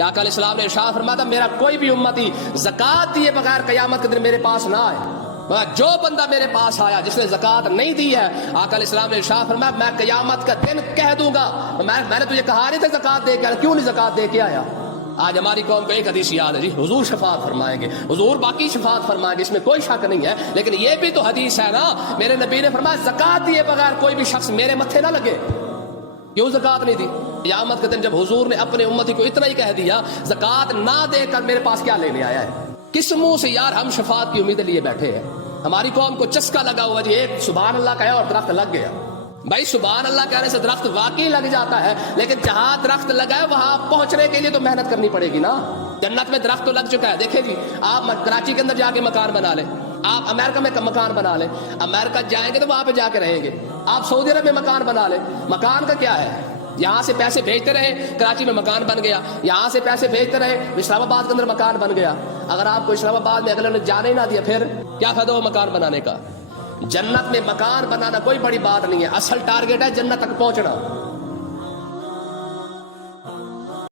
کہ آقا علیہ السلام نے ارشاد فرمایا تھا میرا کوئی بھی امتی زکات دیے بغیر قیامت کے دن میرے پاس نہ آئے، مگر جو بندہ میرے پاس آیا جس نے زکات نہیں دی ہے، آقا علیہ السلام نے ارشاد فرمایا میں قیامت کا دن کہہ دوں گا میں نے تجھے کہا نہیں تھا زکات دے کے آیا، کیوں نہیں زکات دے کے آیا؟ آج ہماری قوم کو ایک حدیث یاد ہے جی، حضور شفاعت فرمائیں گے، حضور باقی شفاعت فرمائیں گے، اس میں کوئی شک نہیں ہے، لیکن یہ بھی تو حدیث ہے نا، میرے نبی نے فرمایا زکات دیے بغیر کوئی بھی شخص میرے متھے نہ لگے۔ کیوں زکات نہیں دی؟ قیامت کے دن جب حضور نے اپنے امتی کو اتنا ہی کہہ دیا زکات نہ دے کر میرے پاس کیا لینے آیا ہے؟ کس منہ سے یار ہم شفاعت کی امید لیے بیٹھے ہیں؟ ہماری قوم کو چسکا لگا ہوا جی، ایک سبحان اللہ کہا اور درخت لگ گیا۔ بھائی سبحان اللہ کہنے سے درخت واقعی لگ جاتا ہے، لیکن جہاں درخت لگا ہے وہاں پہنچنے کے لیے تو محنت کرنی پڑے گی نا۔ جنت میں درخت تو لگ چکا ہے، دیکھیں جی آپ کراچی کے اندر جا کے مکان بنا لیں، آپ امریکہ میں مکان بنا لیں، امریکہ جائیں گے تو وہاں پہ جا کے رہیں گے، آپ سعودی عرب میں مکان بنا لیں، مکان کا کیا ہے؟ یہاں سے پیسے بھیجتے رہے کراچی میں مکان بن گیا، یہاں سے پیسے بھیجتے رہے اسلام آباد کے اندر مکان بن گیا۔ اگر آپ کو اسلام آباد میں اگلے نے جانے ہی نہ دیا پھر کیا فائدہ ہو مکان بنانے کا؟ جنت میں مکان بنانا کوئی بڑی بات نہیں ہے، اصل ٹارگیٹ ہے جنت تک پہنچنا۔